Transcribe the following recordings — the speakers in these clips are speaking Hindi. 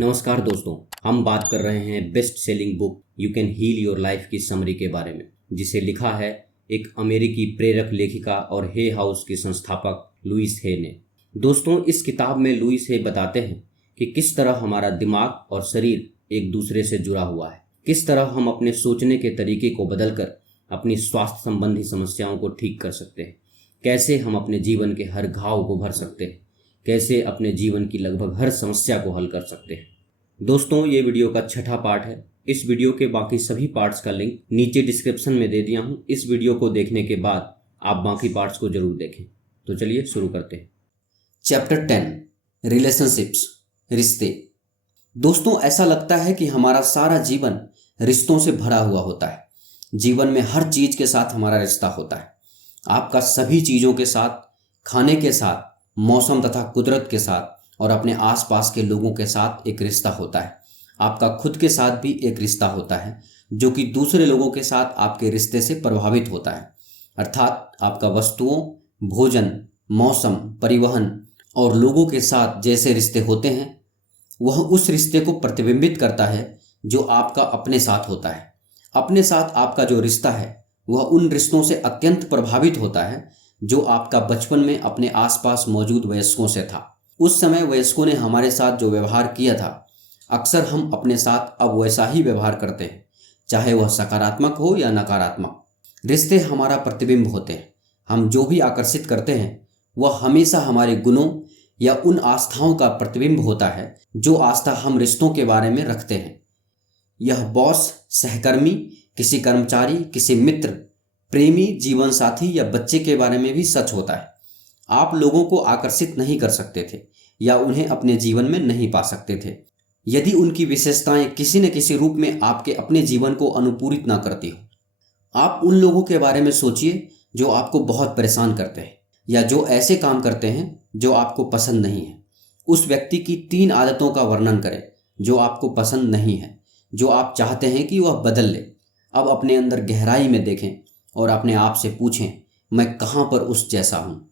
नमस्कार दोस्तों, हम बात कर रहे हैं best selling book you can heal your life की समरी के बारे में, जिसे लिखा है एक अमेरिकी प्रेरक लेखिका और हे हाउस की संस्थापक लुइस हे ने। दोस्तों, इस किताब में लुइस हे बताते हैं कि किस तरह हमारा दिमाग और शरीर एक दूसरे से जुड़ा हुआ है, किस तरह हम अपने सोचने के तरीके को बदलकर अपनी स्वास्थ्य संबंधी समस्याओं को ठीक कर सकते हैं, कैसे हम अपने जीवन के हर घाव को भर सकते हैं, कैसे अपने जीवन की लगभग हर समस्या को हल कर सकते हैं। दोस्तों, ये वीडियो का छठा पार्ट है। इस वीडियो के बाकी सभी पार्ट्स का लिंक नीचे डिस्क्रिप्शन में दे दिया हूँ। इस वीडियो को देखने के बाद आप बाकी पार्ट्स को जरूर देखें। तो चलिए शुरू करते हैं। चैप्टर 10, रिलेशनशिप्स, रिश्ते। दोस्तों, ऐसा लगता है कि हमारा सारा जीवन रिश्तों से भरा हुआ होता है। जीवन में हर चीज के साथ हमारा रिश्ता होता है। आपका सभी चीजों के साथ, खाने के साथ, मौसम तथा कुदरत के साथ और अपने आसपास के लोगों के साथ एक रिश्ता होता है। आपका खुद के साथ भी एक रिश्ता होता है जो कि दूसरे लोगों के साथ आपके रिश्ते से प्रभावित होता है। अर्थात आपका वस्तुओं, भोजन, मौसम, परिवहन और लोगों के साथ जैसे रिश्ते होते हैं, वह उस रिश्ते को प्रतिबिंबित करता है जो आपका अपने साथ होता है। अपने साथ आपका जो रिश्ता है वह उन रिश्तों से अत्यंत प्रभावित होता है जो आपका बचपन में अपने आसपास मौजूद वयस्कों से था। उस समय वयस्कों ने हमारे साथ जो व्यवहार किया था, अक्सर हम अपने साथ अब वैसा ही व्यवहार करते हैं, चाहे वह सकारात्मक हो या नकारात्मक। रिश्ते हमारा प्रतिबिंब होते हैं। हम जो भी आकर्षित करते हैं वह हमेशा हमारे गुणों या उन आस्थाओं का प्रतिबिंब होता है जो आस्था हम रिश्तों के बारे में रखते हैं। यह बॉस, सहकर्मी, किसी कर्मचारी, किसी मित्र, प्रेमी, जीवन साथी या बच्चे के बारे में भी सच होता है। आप लोगों को आकर्षित नहीं कर सकते थे या उन्हें अपने जीवन में नहीं पा सकते थे यदि उनकी विशेषताएं किसी न किसी रूप में आपके अपने जीवन को अनुपूरित ना करती हो। आप उन लोगों के बारे में सोचिए जो आपको बहुत परेशान करते हैं या जो ऐसे काम करते हैं जो आपको पसंद नहीं है। उस व्यक्ति की 3 आदतों का वर्णन करें जो आपको पसंद नहीं है, जो आप चाहते हैं कि वह बदल ले। अब अपने अंदर गहराई में देखें और अपने आप से पूछें, मैं कहाँ पर उस जैसा हूँ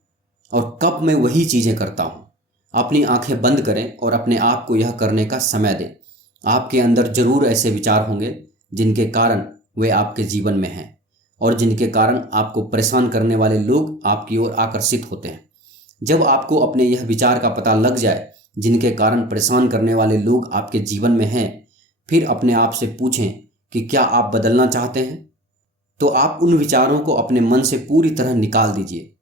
और कब मैं वही चीज़ें करता हूँ। अपनी आंखें बंद करें और अपने आप को यह करने का समय दें। आपके अंदर जरूर ऐसे विचार होंगे जिनके कारण वे आपके जीवन में हैं और जिनके कारण आपको परेशान करने वाले लोग आपकी ओर आकर्षित होते हैं। जब आपको अपने यह विचार का पता लग जाए जिनके कारण परेशान करने वाले लोग आपके जीवन में हैं, फिर अपने आप से पूछें कि क्या आप बदलना चाहते हैं। तो आप उन विचारों को अपने मन से पूरी तरह निकाल दीजिए।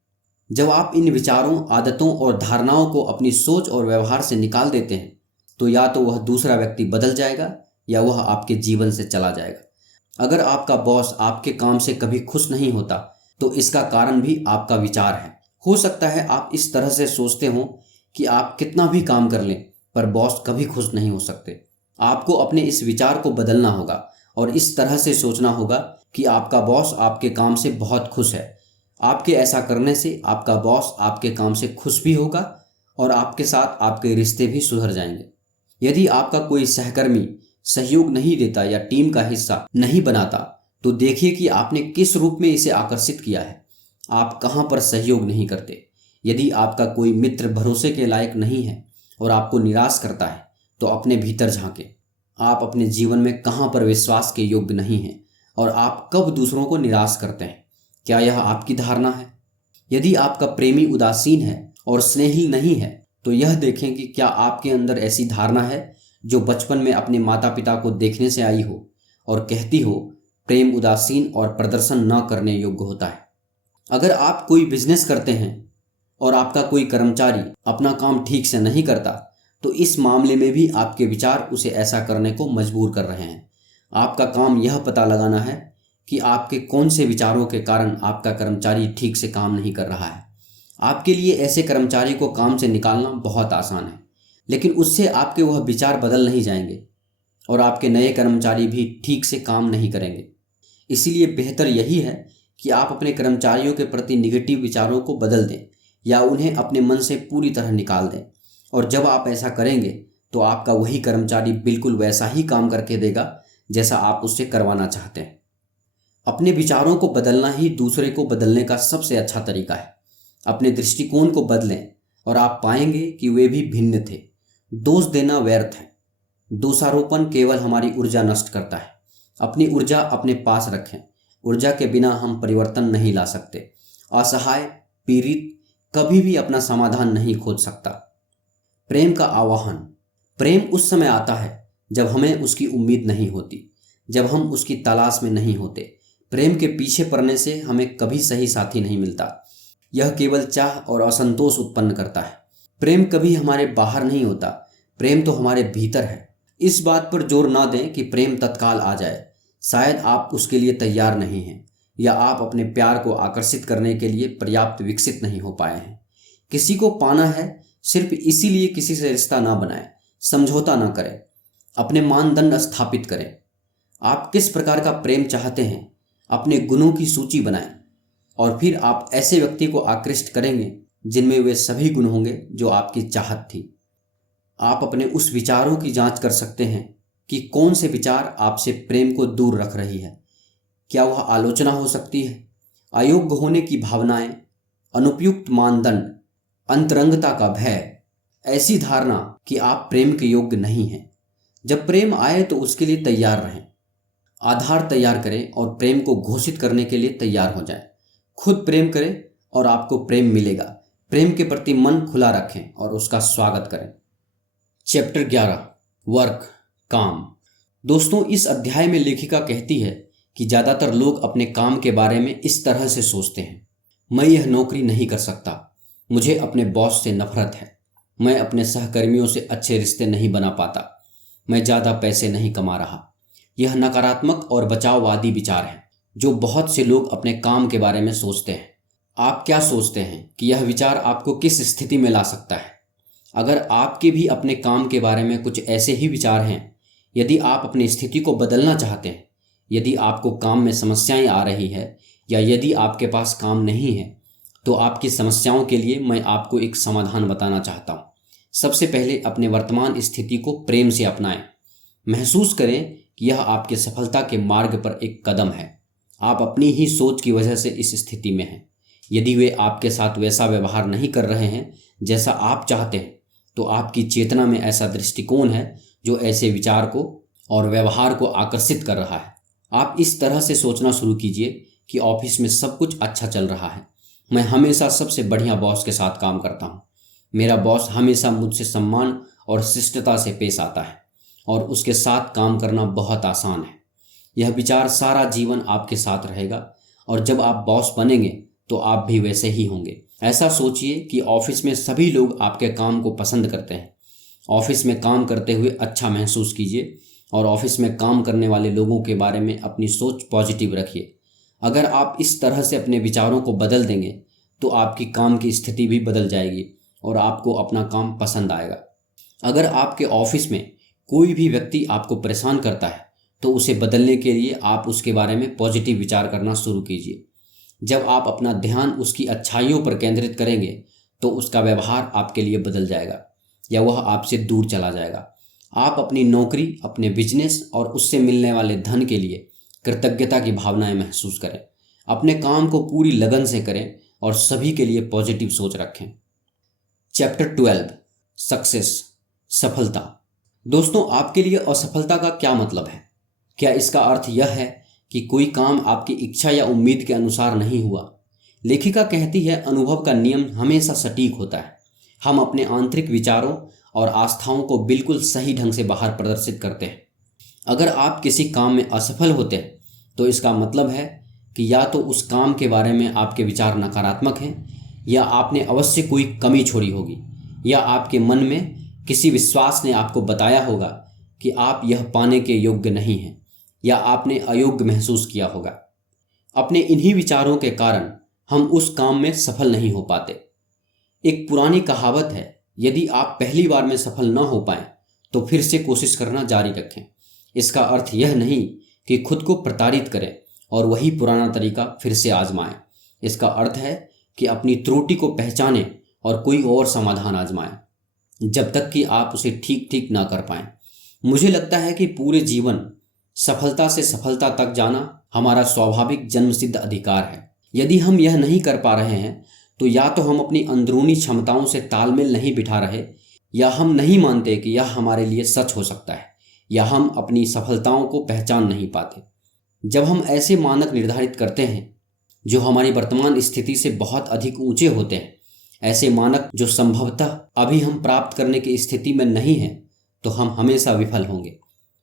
जब आप इन विचारों, आदतों और धारणाओं को अपनी सोच और व्यवहार से निकाल देते हैं तो या तो वह दूसरा व्यक्ति बदल जाएगा या वह आपके जीवन से चला जाएगा। अगर आपका बॉस आपके काम से कभी खुश नहीं होता तो इसका कारण भी आपका विचार है। हो सकता है आप इस तरह से सोचते हो कि आप कितना भी काम कर लें पर बॉस कभी खुश नहीं हो सकते। आपको अपने इस विचार को बदलना होगा और इस तरह से सोचना होगा कि आपका बॉस आपके काम से बहुत खुश है। आपके ऐसा करने से आपका बॉस आपके काम से खुश भी होगा और आपके साथ आपके रिश्ते भी सुधर जाएंगे। यदि आपका कोई सहकर्मी सहयोग नहीं देता या टीम का हिस्सा नहीं बनाता तो देखिए कि आपने किस रूप में इसे आकर्षित किया है। आप कहाँ पर सहयोग नहीं करते। यदि आपका कोई मित्र भरोसे के लायक नहीं है और आपको निराश करता है तो अपने भीतर झांकें। आप अपने जीवन में कहाँ पर विश्वास के योग्य नहीं हैं और आप कब दूसरों को निराश करते हैं। क्या यह आपकी धारणा है? यदि आपका प्रेमी उदासीन है और स्नेही नहीं है तो यह देखें कि क्या आपके अंदर ऐसी धारणा है जो बचपन में अपने माता पिता को देखने से आई हो और कहती हो प्रेम उदासीन और प्रदर्शन न करने योग्य होता है। अगर आप कोई बिजनेस करते हैं और आपका कोई कर्मचारी अपना काम ठीक से नहीं करता तो इस मामले में भी आपके विचार उसे ऐसा करने को मजबूर कर रहे हैं। आपका काम यह पता लगाना है कि आपके कौन से विचारों के कारण आपका कर्मचारी ठीक से काम नहीं कर रहा है। आपके लिए ऐसे कर्मचारी को काम से निकालना बहुत आसान है, लेकिन उससे आपके वह विचार बदल नहीं जाएंगे और आपके नए कर्मचारी भी ठीक से काम नहीं करेंगे। इसीलिए बेहतर यही है कि आप अपने कर्मचारियों के प्रति निगेटिव विचारों को बदल दें या उन्हें अपने मन से पूरी तरह निकाल दें। और जब आप ऐसा करेंगे तो आपका वही कर्मचारी बिल्कुल वैसा ही काम करके देगा जैसा आप उससे करवाना चाहते हैं। अपने विचारों को बदलना ही दूसरे को बदलने का सबसे अच्छा तरीका है। अपने दृष्टिकोण को बदलें और आप पाएंगे कि वे भी भिन्न थे। दोष देना व्यर्थ है। दोषारोपण केवल हमारी ऊर्जा नष्ट करता है। अपनी ऊर्जा अपने पास रखें। ऊर्जा के बिना हम परिवर्तन नहीं ला सकते। असहाय, पीड़ित कभी भी अपना समाधान नहीं खोज सकता। प्रेम का आवाहन। प्रेम उस समय आता है जब हमें उसकी उम्मीद नहीं होती, जब हम उसकी तलाश में नहीं होते। प्रेम के पीछे पड़ने से हमें कभी सही साथी नहीं मिलता। यह केवल चाह और असंतोष उत्पन्न करता है। प्रेम कभी हमारे बाहर नहीं होता, प्रेम तो हमारे भीतर है। इस बात पर जोर ना दें कि प्रेम तत्काल आ जाए। शायद आप उसके लिए तैयार नहीं हैं, या आप अपने प्यार को आकर्षित करने के लिए पर्याप्त विकसित नहीं हो पाए हैं। किसी को पाना है, सिर्फ इसीलिए किसी से रिश्ता ना बनाएं, समझौता ना करें, अपने मानदंड स्थापित करें। आप किस प्रकार का प्रेम चाहते हैं, अपने गुणों की सूची बनाएं, और फिर आप ऐसे व्यक्ति को आकृष्ट करेंगे जिनमें वे सभी गुण होंगे जो आपकी चाहत थी। आप अपने उस विचारों की जांच कर सकते हैं कि कौन से विचार आपसे प्रेम को दूर रख रही है। क्या वह आलोचना हो सकती है, अयोग्य होने की भावनाएं, अनुपयुक्त मानदंड, अंतरंगता का भय, ऐसी धारणा कि आप प्रेम के योग्य नहीं हैं। जब प्रेम आए तो उसके लिए तैयार रहें। आधार तैयार करें और प्रेम को घोषित करने के लिए तैयार हो जाएं। खुद प्रेम करें और आपको प्रेम मिलेगा। प्रेम के प्रति मन खुला रखें और उसका स्वागत करें। चैप्टर 11, वर्क, काम। दोस्तों, इस अध्याय में लेखिका कहती है कि ज़्यादातर लोग अपने काम के बारे में इस तरह से सोचते हैं, मैं यह नौकरी नहीं कर सकता, मुझे अपने बॉस से नफरत है, मैं अपने सहकर्मियों से अच्छे रिश्ते नहीं बना पाता, मैं ज़्यादा पैसे नहीं कमा रहा। यह नकारात्मक और बचाववादी विचार हैं जो बहुत से लोग अपने काम के बारे में सोचते हैं। आप क्या सोचते हैं कि यह विचार आपको किस स्थिति में ला सकता है? अगर आपके भी अपने काम के बारे में कुछ ऐसे ही विचार हैं, यदि आप अपनी स्थिति को बदलना चाहते हैं, यदि आपको काम में समस्याएं आ रही है, या यदि आपके पास काम नहीं है, तो आपकी समस्याओं के लिए मैं आपको एक समाधान बताना चाहता हूँ। सबसे पहले अपने वर्तमान स्थिति को प्रेम से अपनाएं। महसूस करें कि यह आपके सफलता के मार्ग पर एक कदम है। आप अपनी ही सोच की वजह से इस स्थिति में हैं। यदि वे आपके साथ वैसा व्यवहार नहीं कर रहे हैं जैसा आप चाहते हैं, तो आपकी चेतना में ऐसा दृष्टिकोण है जो ऐसे विचार को और व्यवहार को आकर्षित कर रहा है। आप इस तरह से सोचना शुरू कीजिए कि ऑफिस में सब कुछ अच्छा चल रहा है, मैं हमेशा सबसे बढ़िया बॉस के साथ काम करता हूँ, मेरा बॉस हमेशा मुझसे सम्मान और शिष्टता से पेश आता है और उसके साथ काम करना बहुत आसान है। यह विचार सारा जीवन आपके साथ रहेगा और जब आप बॉस बनेंगे तो आप भी वैसे ही होंगे। ऐसा सोचिए कि ऑफिस में सभी लोग आपके काम को पसंद करते हैं। ऑफिस में काम करते हुए अच्छा महसूस कीजिए और ऑफिस में काम करने वाले लोगों के बारे में अपनी सोच पॉजिटिव रखिए। अगर आप इस तरह से अपने विचारों को बदल देंगे तो आपकी काम की स्थिति भी बदल जाएगी और आपको अपना काम पसंद आएगा। अगर आपके ऑफिस में कोई भी व्यक्ति आपको परेशान करता है तो उसे बदलने के लिए आप उसके बारे में पॉजिटिव विचार करना शुरू कीजिए। जब आप अपना ध्यान उसकी अच्छाइयों पर केंद्रित करेंगे तो उसका व्यवहार आपके लिए बदल जाएगा या वह आपसे दूर चला जाएगा। आप अपनी नौकरी, अपने बिजनेस और उससे मिलने वाले धन के लिए कृतज्ञता की भावनाएं महसूस करें। अपने काम को पूरी लगन से करें और सभी के लिए पॉजिटिव सोच रखें। चैप्टर 12, सक्सेस, सफलता। दोस्तों, आपके लिए असफलता का क्या मतलब है? क्या इसका अर्थ यह है कि कोई काम आपकी इच्छा या उम्मीद के अनुसार नहीं हुआ? लेखिका कहती है, अनुभव का नियम हमेशा सटीक होता है। हम अपने आंतरिक विचारों और आस्थाओं को बिल्कुल सही ढंग से बाहर प्रदर्शित करते हैं। अगर आप किसी काम में असफल होते हैं तो इसका मतलब है कि या तो उस काम के बारे में आपके विचार नकारात्मक हैं, या आपने अवश्य कोई कमी छोड़ी होगी, या आपके मन में किसी विश्वास ने आपको बताया होगा कि आप यह पाने के योग्य नहीं हैं, या आपने अयोग्य महसूस किया होगा। अपने इन्हीं विचारों के कारण हम उस काम में सफल नहीं हो पाते। एक पुरानी कहावत है, यदि आप पहली बार में सफल न हो पाएं तो फिर से कोशिश करना जारी रखें। इसका अर्थ यह नहीं कि खुद को प्रताड़ित करें और वही पुराना तरीका फिर से आजमाएं। इसका अर्थ है कि अपनी त्रुटि को पहचानें और कोई और समाधान आजमाएं जब तक कि आप उसे ठीक ठीक ना कर पाएं। मुझे लगता है कि पूरे जीवन सफलता से सफलता तक जाना हमारा स्वाभाविक जन्मसिद्ध अधिकार है। यदि हम यह नहीं कर पा रहे हैं तो या तो हम अपनी अंदरूनी क्षमताओं से तालमेल नहीं बिठा रहे, या हम नहीं मानते कि यह हमारे लिए सच हो सकता है, या हम अपनी सफलताओं को पहचान नहीं पाते। जब हम ऐसे मानक निर्धारित करते हैं जो हमारी वर्तमान स्थिति से बहुत अधिक ऊंचे होते हैं, ऐसे मानक जो संभवतः अभी हम प्राप्त करने की स्थिति में नहीं हैं, तो हम हमेशा विफल होंगे।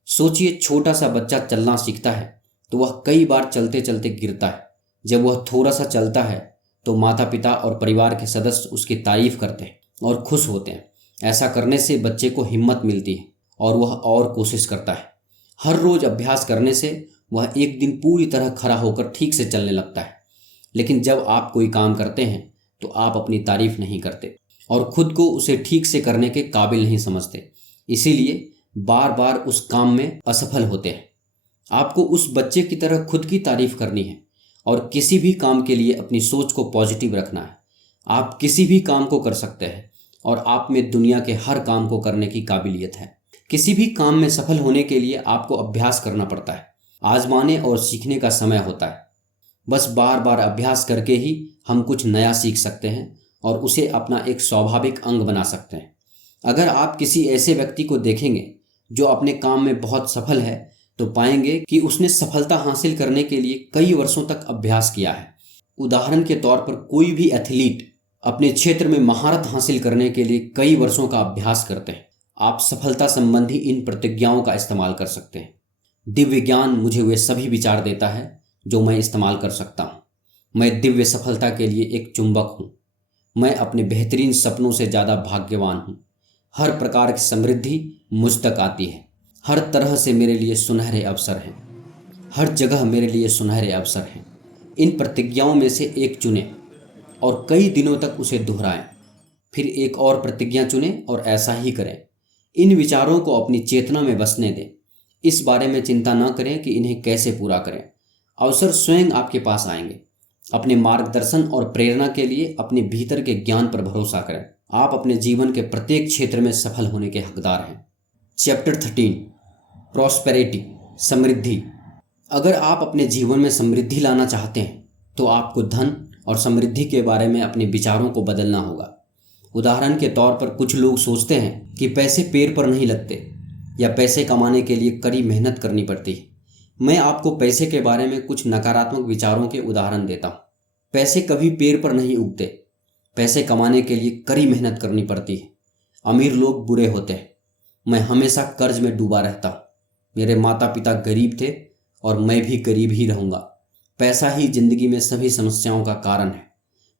सोचिए, छोटा सा बच्चा चलना सीखता है तो वह कई बार चलते चलते गिरता है। जब वह थोड़ा सा चलता है तो माता पिता और परिवार के सदस्य उसकी तारीफ करते हैं और खुश होते हैं। ऐसा करने से बच्चे को हिम्मत मिलती है और वह और कोशिश करता है। हर रोज अभ्यास करने से वह एक दिन पूरी तरह खड़ा होकर ठीक से चलने लगता है। लेकिन जब आप कोई काम करते हैं तो आप अपनी तारीफ नहीं करते और खुद को उसे ठीक से करने के काबिल नहीं समझते, इसीलिए बार बार उस काम में असफल होते हैं। आपको उस बच्चे की तरह खुद की तारीफ करनी है और किसी भी काम के लिए अपनी सोच को पॉजिटिव रखना है। आप किसी भी काम को कर सकते हैं और आप में दुनिया के हर काम को करने की काबिलियत है। किसी भी काम में सफल होने के लिए आपको अभ्यास करना पड़ता है, आजमाने और सीखने का समय होता है। बस बार बार अभ्यास करके ही हम कुछ नया सीख सकते हैं और उसे अपना एक स्वाभाविक अंग बना सकते हैं। अगर आप किसी ऐसे व्यक्ति को देखेंगे जो अपने काम में बहुत सफल है तो पाएंगे कि उसने सफलता हासिल करने के लिए कई वर्षों तक अभ्यास किया है। उदाहरण के तौर पर कोई भी एथलीट अपने क्षेत्र में महारत हासिल करने के लिए कई वर्षों का अभ्यास करते हैं। आप सफलता संबंधी इन प्रतिज्ञाओं का इस्तेमाल कर सकते हैं। दिव्य ज्ञान मुझे वे सभी विचार देता है जो मैं इस्तेमाल कर सकता हूँ। मैं दिव्य सफलता के लिए एक चुंबक हूँ। मैं अपने बेहतरीन सपनों से ज़्यादा भाग्यवान हूँ। हर प्रकार की समृद्धि मुझ तक आती है। हर तरह से मेरे लिए सुनहरे अवसर हैं। हर जगह मेरे लिए सुनहरे अवसर हैं। इन प्रतिज्ञाओं में से एक चुनें और कई दिनों तक उसे दोहराएं। फिर एक और प्रतिज्ञा चुनें और ऐसा ही करें। इन विचारों को अपनी चेतना में बसने दें। इस बारे में चिंता न करें कि इन्हें कैसे पूरा करें। अवसर स्वयं आपके पास आएंगे। अपने मार्गदर्शन और प्रेरणा के लिए अपने भीतर के ज्ञान पर भरोसा करें। आप अपने जीवन के प्रत्येक क्षेत्र में सफल होने के हकदार हैं। चैप्टर 13, प्रॉस्पेरिटी, समृद्धि। अगर आप अपने जीवन में समृद्धि लाना चाहते हैं तो आपको धन और समृद्धि के बारे में अपने विचारों को बदलना होगा। उदाहरण के तौर पर कुछ लोग सोचते हैं कि पैसे पैर पर नहीं लगते या पैसे कमाने के लिए कड़ी मेहनत करनी पड़ती है। मैं आपको पैसे के बारे में कुछ नकारात्मक विचारों के उदाहरण देता हूँ। पैसे कभी पैर पर नहीं उगते। पैसे कमाने के लिए कड़ी मेहनत करनी पड़ती है। अमीर लोग बुरे होते हैं। मैं हमेशा कर्ज में डूबा रहता हूँ। मेरे माता पिता गरीब थे और मैं भी गरीब ही रहूँगा। पैसा ही जिंदगी में सभी समस्याओं का कारण है।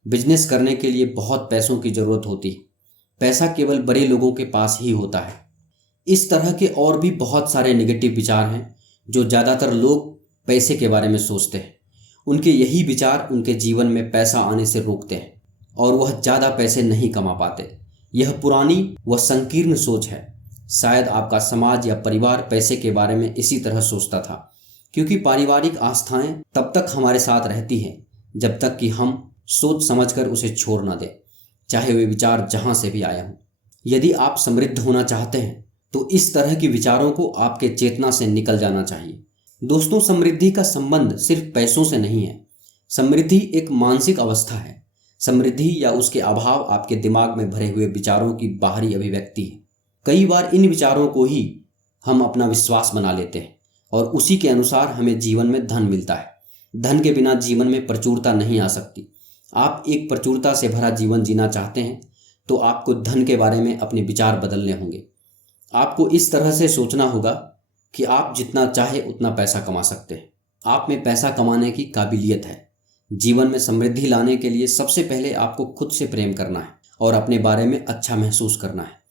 बिजनेस करने के लिए बहुत पैसों की ज़रूरत होती है। पैसा केवल बड़े लोगों के पास ही होता है। इस तरह के और भी बहुत सारे नेगेटिव विचार हैं जो ज़्यादातर लोग पैसे के बारे में सोचते हैं। उनके यही विचार उनके जीवन में पैसा आने से रोकते हैं और वह ज़्यादा पैसे नहीं कमा पाते। यह पुरानी व संकीर्ण सोच है। शायद आपका समाज या परिवार पैसे के बारे में इसी तरह सोचता था, क्योंकि पारिवारिक आस्थाएं तब तक हमारे साथ रहती हैं जब तक कि हम सोच समझकर उसे छोड़ न दें, चाहे वे विचार जहां से भी आए हों। यदि आप समृद्ध होना चाहते हैं तो इस तरह के विचारों को आपके चेतना से निकल जाना चाहिए। दोस्तों, समृद्धि का संबंध सिर्फ पैसों से नहीं है। समृद्धि एक मानसिक अवस्था है। समृद्धि या उसके अभाव आपके दिमाग में भरे हुए विचारों की बाहरी अभिव्यक्ति है। कई बार इन विचारों को ही हम अपना विश्वास बना लेते हैं और उसी के अनुसार हमें जीवन में धन मिलता है। धन के बिना जीवन में प्रचुरता नहीं आ सकती। आप एक प्रचुरता से भरा जीवन जीना चाहते हैं तो आपको धन के बारे में अपने विचार बदलने होंगे। आपको इस तरह से सोचना होगा कि आप जितना चाहे उतना पैसा कमा सकते हैं। आप में पैसा कमाने की काबिलियत है। जीवन में समृद्धि लाने के लिए सबसे पहले आपको खुद से प्रेम करना है और अपने बारे में अच्छा महसूस करना है।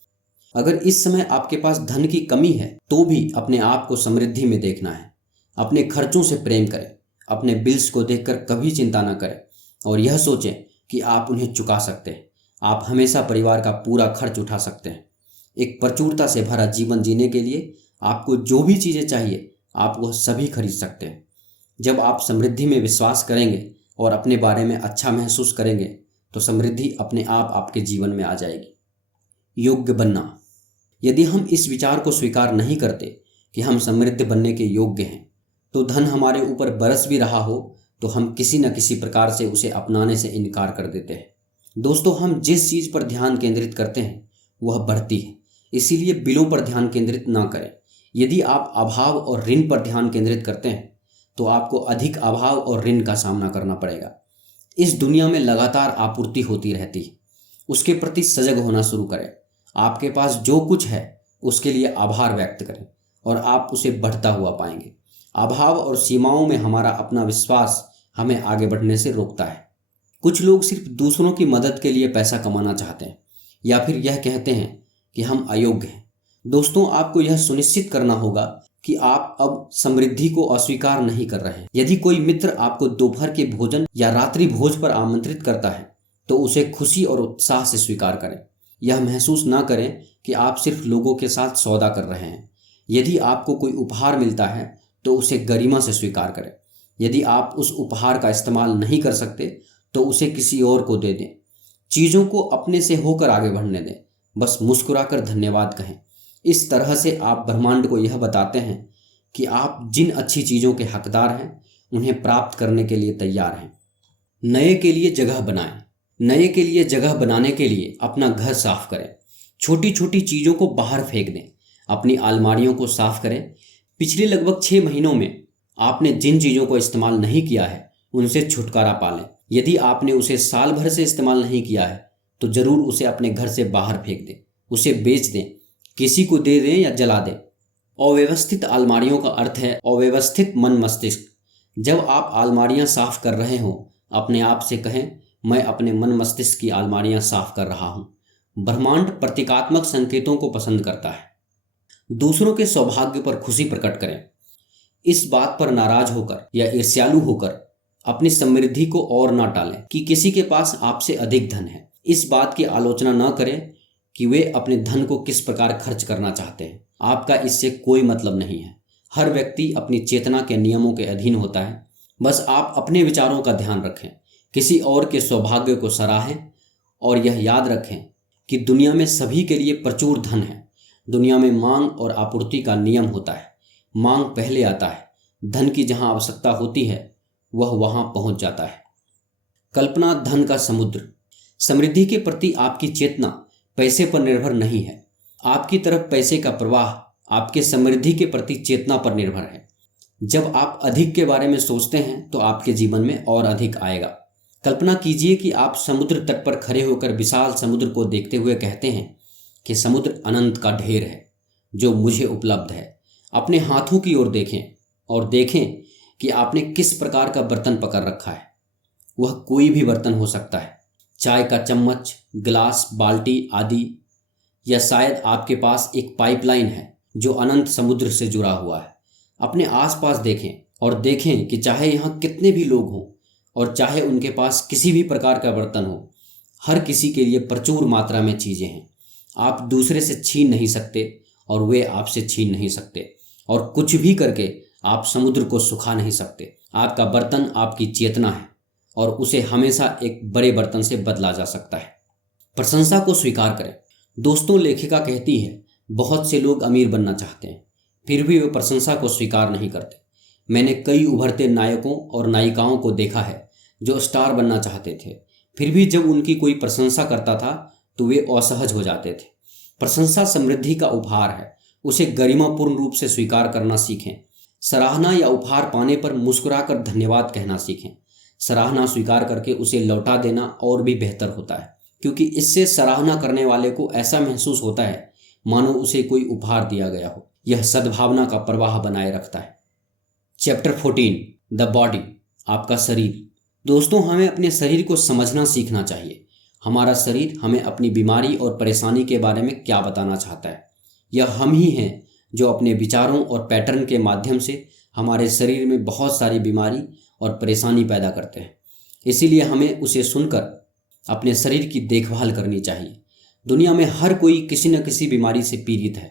अगर इस समय आपके पास धन की कमी है तो भी अपने आप को समृद्धि में देखना है। अपने खर्चों से प्रेम करें। अपने बिल्स को देखकर कभी चिंता न करें और यह सोचें कि आप उन्हें चुका सकते हैं। आप हमेशा परिवार का पूरा खर्च उठा सकते हैं। एक प्रचुरता से भरा जीवन जीने के लिए आपको जो भी चीज़ें चाहिए आप वह सभी खरीद सकते हैं। जब आप समृद्धि में विश्वास करेंगे और अपने बारे में अच्छा महसूस करेंगे तो समृद्धि अपने आप आपके जीवन में आ जाएगी। योग्य बनना। यदि हम इस विचार को स्वीकार नहीं करते कि हम समृद्ध बनने के योग्य हैं तो धन हमारे ऊपर बरस भी रहा हो तो हम किसी न किसी प्रकार से उसे अपनाने से इनकार कर देते हैं। दोस्तों, हम जिस चीज़ पर ध्यान केंद्रित करते हैं वह बढ़ती है। इसीलिए बिलों पर ध्यान केंद्रित ना करें। यदि आप अभाव और ऋण पर ध्यान केंद्रित करते हैं तो आपको अधिक अभाव और ऋण का सामना करना पड़ेगा। इस दुनिया में लगातार आपूर्ति होती रहती है। उसके प्रति सजग होना शुरू करें। आपके पास जो कुछ है उसके लिए आभार व्यक्त करें और आप उसे बढ़ता हुआ पाएंगे। अभाव और सीमाओं में हमारा अपना विश्वास हमें आगे बढ़ने से रोकता है। कुछ लोग सिर्फ दूसरों की मदद के लिए पैसा कमाना चाहते हैं या फिर यह कहते हैं कि हम अयोग्य हैं। दोस्तों, आपको यह सुनिश्चित करना होगा कि आप अब समृद्धि को अस्वीकार नहीं कर रहे हैं। यदि कोई मित्र आपको दोपहर के भोजन या रात्रि भोज पर आमंत्रित करता है तो उसे खुशी और उत्साह से स्वीकार करें। यह महसूस ना करें कि आप सिर्फ लोगों के साथ सौदा कर रहे हैं। यदि आपको कोई उपहार मिलता है तो उसे गरिमा से स्वीकार करें। यदि आप उस उपहार का इस्तेमाल नहीं कर सकते तो उसे किसी और को दे दें। चीज़ों को अपने से होकर आगे बढ़ने दें। बस मुस्कुराकर धन्यवाद कहें। इस तरह से आप ब्रह्मांड को यह बताते हैं कि आप जिन अच्छी चीज़ों के हकदार हैं उन्हें प्राप्त करने के लिए तैयार हैं। नए के लिए जगह बनाएं। नए के लिए जगह बनाने के लिए अपना घर साफ करें। छोटी छोटी चीज़ों को बाहर फेंक दें। अपनी अलमारियों को साफ करें। पिछले लगभग 6 महीनों में आपने जिन चीज़ों को इस्तेमाल नहीं किया है उनसे छुटकारा पा लें। यदि आपने उसे साल भर से इस्तेमाल नहीं किया है तो ज़रूर उसे अपने घर से बाहर फेंक दें, उसे बेच दें, किसी को दे दें या जला दें। अव्यवस्थित अलमारियों का अर्थ है अव्यवस्थित मन मस्तिष्क। जब आप अलमारियां साफ कर रहे हो अपने आप से कहें, मैं अपने मन मस्तिष्क की अलमारियां साफ कर रहा हूं। ब्रह्मांड प्रतीकात्मक संकेतों को पसंद करता है। दूसरों के सौभाग्य पर खुशी प्रकट करें। इस बात पर नाराज होकर या ईर्ष्यालु होकर अपनी समृद्धि को और ना टालें कि किसी के पास आपसे अधिक धन है। इस बात की आलोचना न करें कि वे अपने धन को किस प्रकार खर्च करना चाहते हैं। आपका इससे कोई मतलब नहीं है। हर व्यक्ति अपनी चेतना के नियमों के अधीन होता है। बस आप अपने विचारों का ध्यान रखें, किसी और के सौभाग्य को सराहें और यह याद रखें कि दुनिया में सभी के लिए प्रचुर धन है। दुनिया में मांग और आपूर्ति का नियम होता है। मांग पहले आता है। धन की जहां आवश्यकता होती है वह वहां पहुंच जाता है। कल्पना धन का समुद्र। समृद्धि के प्रति आपकी चेतना पैसे पर निर्भर नहीं है। आपकी तरफ पैसे का प्रवाह आपके समृद्धि के प्रति चेतना पर निर्भर है। जब आप अधिक के बारे में सोचते हैं तो आपके जीवन में और अधिक आएगा। कल्पना कीजिए कि आप समुद्र तट पर खड़े होकर विशाल समुद्र को देखते हुए कहते हैं कि समुद्र अनंत का ढेर है जो मुझे उपलब्ध है। अपने हाथों की ओर देखें और देखें कि आपने किस प्रकार का बर्तन पकड़ रखा है। वह कोई भी बर्तन हो सकता है, चाय का चम्मच, गिलास, बाल्टी आदि, या शायद आपके पास एक पाइपलाइन है जो अनंत समुद्र से जुड़ा हुआ है। अपने आसपास देखें और देखें कि चाहे यहाँ कितने भी लोग हों और चाहे उनके पास किसी भी प्रकार का बर्तन हो, हर किसी के लिए प्रचुर मात्रा में चीज़ें हैं। आप दूसरे से छीन नहीं सकते और वे आपसे छीन नहीं सकते, और कुछ भी करके आप समुद्र को सुखा नहीं सकते। आपका बर्तन आपकी चेतना है और उसे हमेशा एक बड़े बर्तन से बदला जा सकता है। प्रशंसा को स्वीकार करें। दोस्तों, लेखिका कहती है बहुत से लोग अमीर बनना चाहते हैं फिर भी वे प्रशंसा को स्वीकार नहीं करते। मैंने कई उभरते नायकों और नायिकाओं को देखा है जो स्टार बनना चाहते थे, फिर भी जब उनकी कोई प्रशंसा करता था तो वे असहज हो जाते थे। प्रशंसा समृद्धि का उपहार है। उसे गरिमापूर्ण रूप से स्वीकार करना सीखें। सराहना या उपहार पाने पर मुस्कुराकर धन्यवाद कहना सीखें। सराहना स्वीकार करके उसे लौटा देना और भी बेहतर होता है, क्योंकि इससे सराहना करने वाले को ऐसा महसूस होता है मानो उसे कोई उपहार दिया गया हो। यह सद्भावना का प्रवाह बनाए रखता है। चैप्टर 14, द बॉडी, आपका शरीर। दोस्तों, हमें अपने शरीर को समझना सीखना चाहिए। हमारा शरीर हमें अपनी बीमारी और परेशानी के बारे में क्या बताना चाहता है। यह हम ही हैं जो अपने विचारों और पैटर्न के माध्यम से हमारे शरीर में बहुत सारी बीमारी और परेशानी पैदा करते हैं। इसीलिए हमें उसे सुनकर अपने शरीर की देखभाल करनी चाहिए। दुनिया में हर कोई किसी न किसी बीमारी से पीड़ित है।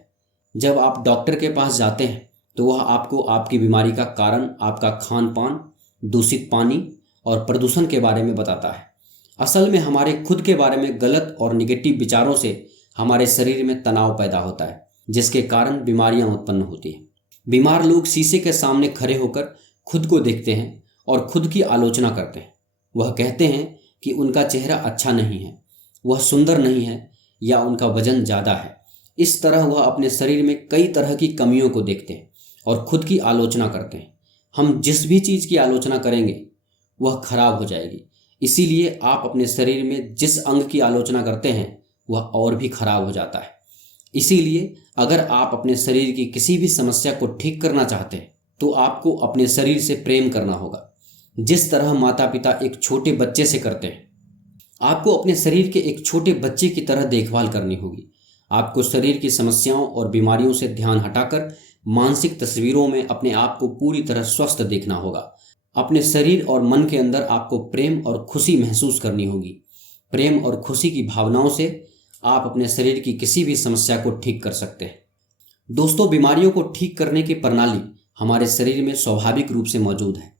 जब आप डॉक्टर के पास जाते हैं तो वह आपको आपकी बीमारी का कारण, आपका खान पान, दूषित पानी और प्रदूषण के बारे में बताता है। असल में हमारे खुद के बारे में गलत और निगेटिव विचारों से हमारे शरीर में तनाव पैदा होता है, जिसके कारण बीमारियां उत्पन्न होती हैं। बीमार लोग शीशे के सामने खड़े होकर खुद को देखते हैं और खुद की आलोचना करते हैं। वह कहते हैं कि उनका चेहरा अच्छा नहीं है, वह सुंदर नहीं है या उनका वजन ज़्यादा है। इस तरह वह अपने शरीर में कई तरह की कमियों को देखते हैं और खुद की आलोचना करते हैं। हम जिस भी चीज़ की आलोचना करेंगे वह खराब हो जाएगी। इसीलिए आप अपने शरीर में जिस अंग की आलोचना करते हैं वह और भी खराब हो जाता है। इसीलिए अगर आप अपने शरीर की किसी भी समस्या को ठीक करना चाहते हैं तो आपको अपने शरीर से प्रेम करना होगा, जिस तरह माता पिता एक छोटे बच्चे से करते हैं। आपको अपने शरीर के एक छोटे बच्चे की तरह देखभाल करनी होगी। आपको शरीर की समस्याओं और बीमारियों से ध्यान हटाकर मानसिक तस्वीरों में अपने आप को पूरी तरह स्वस्थ देखना होगा। अपने शरीर और मन के अंदर आपको प्रेम और खुशी महसूस करनी होगी। प्रेम और खुशी की भावनाओं से आप अपने शरीर की किसी भी समस्या को ठीक कर सकते हैं। दोस्तों, बीमारियों को ठीक करने की प्रणाली हमारे शरीर में स्वाभाविक रूप से मौजूद है,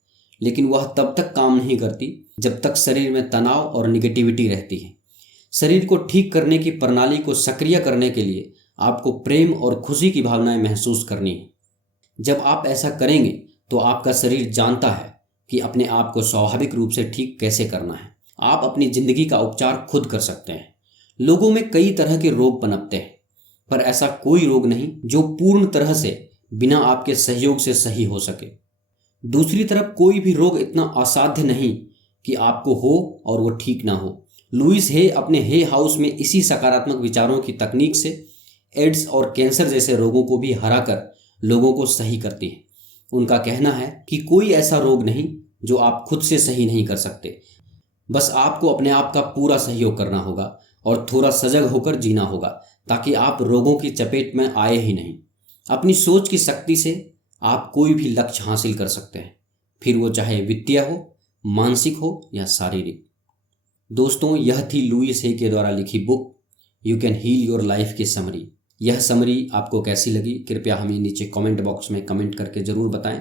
लेकिन वह तब तक काम नहीं करती जब तक शरीर में तनाव और निगेटिविटी रहती है। शरीर को ठीक करने की प्रणाली को सक्रिय करने के लिए आपको प्रेम और खुशी की भावनाएं महसूस करनी है। जब आप ऐसा करेंगे तो आपका शरीर जानता है कि अपने आप को स्वाभाविक रूप से ठीक कैसे करना है। आप अपनी जिंदगी का उपचार खुद कर सकते हैं। लोगों में कई तरह के रोग पनपते हैं, पर ऐसा कोई रोग नहीं जो पूर्ण तरह से बिना आपके सहयोग से सही हो सके। दूसरी तरफ कोई भी रोग इतना असाध्य नहीं कि आपको हो और वो ठीक ना हो। लुईस हे अपने हे हाउस में इसी सकारात्मक विचारों की तकनीक से एड्स और कैंसर जैसे रोगों को भी हराकर लोगों को सही करती है। उनका कहना है कि कोई ऐसा रोग नहीं जो आप खुद से सही नहीं कर सकते। बस आपको अपने आप का पूरा सहयोग करना होगा और थोड़ा सजग होकर जीना होगा, ताकि आप रोगों की चपेट में आए ही नहीं। अपनी सोच की शक्ति से आप कोई भी लक्ष्य हासिल कर सकते हैं, फिर वो चाहे वित्तीय हो, मानसिक हो या शारीरिक। दोस्तों, यह थी लुईस हे के द्वारा लिखी book you can heal your life की समरी। यह समरी आपको कैसी लगी कृपया हमें नीचे कमेंट बॉक्स में कमेंट करके ज़रूर बताएं।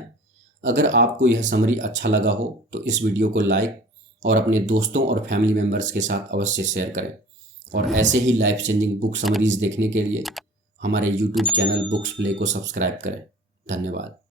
अगर आपको यह समरी अच्छा लगा हो तो इस वीडियो को लाइक और अपने दोस्तों और फैमिली मेम्बर्स के साथ अवश्य शेयर करें। और ऐसे ही लाइफ चेंजिंग बुक समरीज देखने के लिए हमारे यूट्यूब चैनल बुक्स प्ले को सब्सक्राइब करें। धन्यवाद।